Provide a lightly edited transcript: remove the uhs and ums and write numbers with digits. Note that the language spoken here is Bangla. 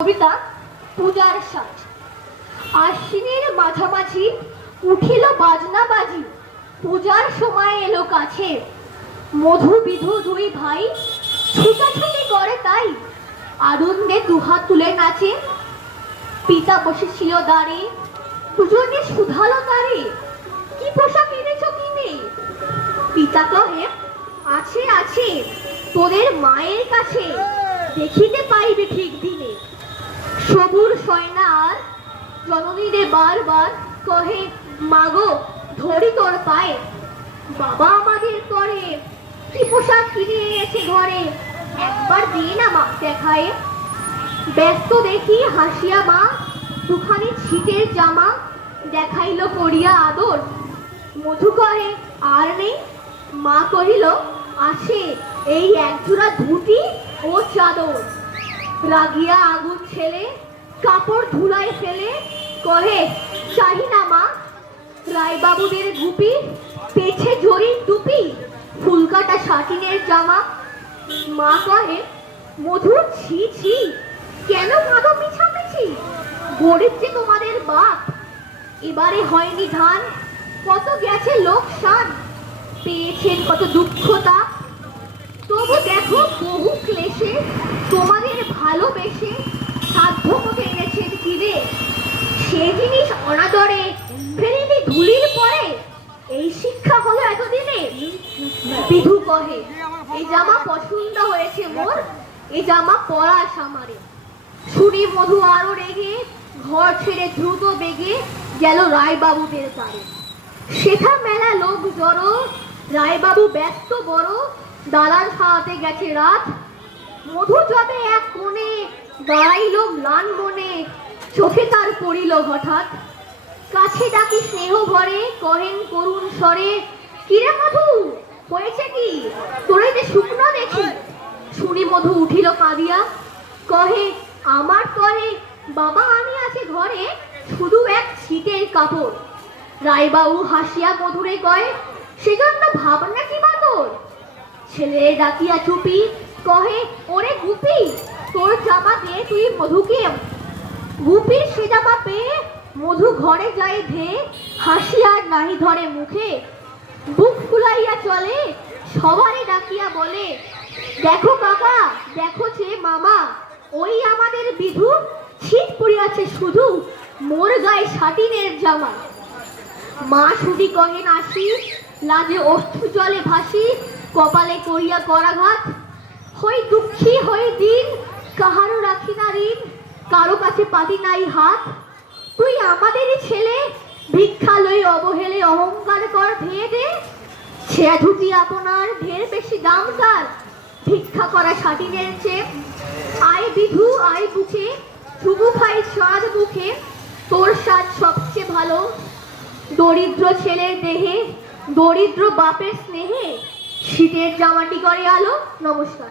কবিতা পূজার সাজ। আশ্বিনের মাঝামাঝি উঠিল বাজনা বাজি, পূজার সময় এলো কাছে। মধু বিধু দুই ভাই ছুটাছুটি করে তাই, আনন্দে দুহাত তুলে নাচে। পিতা বসেছিল দাঁড়ে, দুজনে শুধালো তারে, কি পোশাক এনেছ কিনে? পিতা কহে, আছে আছে তোদের মায়ের কাছে, দেখিতে পাইবে ঠিক দিনে। সবুর সয়না আর জননী রে বারবার কহে, মাগো ধরি তোর পায়ে। বাবা আমাদের করে কি পোশাক কিনে এনেছে ঘরে, একবার দিয়ে না মা দেখায়। ব্যস্ত দেখি হাসিয়া মা দুখানি ছিটের জামা দেখাইল করিয়া আদর। মধু কহে, আর নেই? মা কহিল, আছে এই একজোড়া ধুতি ও চাদর। রাগিয়া আগুন ছেলে কাপড় ধুলায় ফেলে কহে, চাহি না মা। রায়বাবুদের গুপি, পেছে জরির টুপি, ফুলকাটা শাটিনের জামা। মা কহে, মধু ছি ছি, কেন ভালো মিছামিছি? গরিব যে তোমাদের বাপ, এবারে হয়নি ধান, কত গেছে লোকসান, পেয়েছেন কত দুঃখতা। তবু দেখো বহু ক্লেশে তোমাদের ভালোবেসে সাধ্য মতো এনেছেন কিনে। সে জিনিস অনাদরে ফেরিনি ধুলির পরে, এই শিক্ষা হলো এতদিনে। বিধু কহে, এই জামা পছন্দ হয়েছে মোর, এই জামা পরাস আমারে। শুনি মধু আরো রেগে ঘর ছেড়ে দ্রুত বেগে গেল রায়বাবুদের বাড়ি। সেথা মেলা লোক জড়ো, রায়বাবু ব্যস্ত বড়, দালান সারাতে গেছে রাত। মধু যাবে এক কোণে, দাঁড়াইল ম্লান মনে, চোখে তার পড়িল হঠাৎ। কাছে ডাকি স্নেহ ভরে কহেন করুণ স্বরে, কিরে মধু হয়েছে কি, তোরে যে শুকনো দেখি। শুনি মধু উঠিল কাঁদিয়া কহে, আমার তরে বাবা আমি আছে ঘরে, শুধু এক ছিটের কাপড়। রায়বাবু হাসিয়া মধুরে কয়, সেজন্য ভাবনা কি বা তোর? ছেলে ডাকিয়া চুপি কহে, ওরে গুপি তোর জামা দে তুই মধুকে। গুপির সে জামা পেয়ে মধু ঘরে যায় ধে, হাসি আর নাহি ধরে মুখে। বুক ফুলাইয়া চলে, সবারে ডাকিয়া বলে, দেখো কাকা দেখো যে মামা, ওই আমাদের বিধু ছিট পড়িয়াছে শুধু, মোর গায়ে শাটিনের জামা। মা শুধু কহেন আসি, লাজে অশ্রু জলে ভাসি, কপালে করিয়া করাঘাত। হই দুঃখী হই দিন, কাহারও রাখি না ঋণ, কারো কাছে পাতি নাই হাত। তুই আমাদেরই ছেলে, ভিক্ষা লই অবহেলে অহংকার কর ধেয়ে দে। সে ধুতি আপনার ঢের বেশি দাম তার, ভিক্ষা করা শাটিনের চেয়ে। আয় বিধু আয় বুকে, শুধু খাই স্বাদ মুখে, তোর স্বাদ সবচেয়ে ভালো। দরিদ্র ছেলের দেহে, দরিদ্র বাপের স্নেহে, শীতের জামাটি করে আলো। নমস্কার।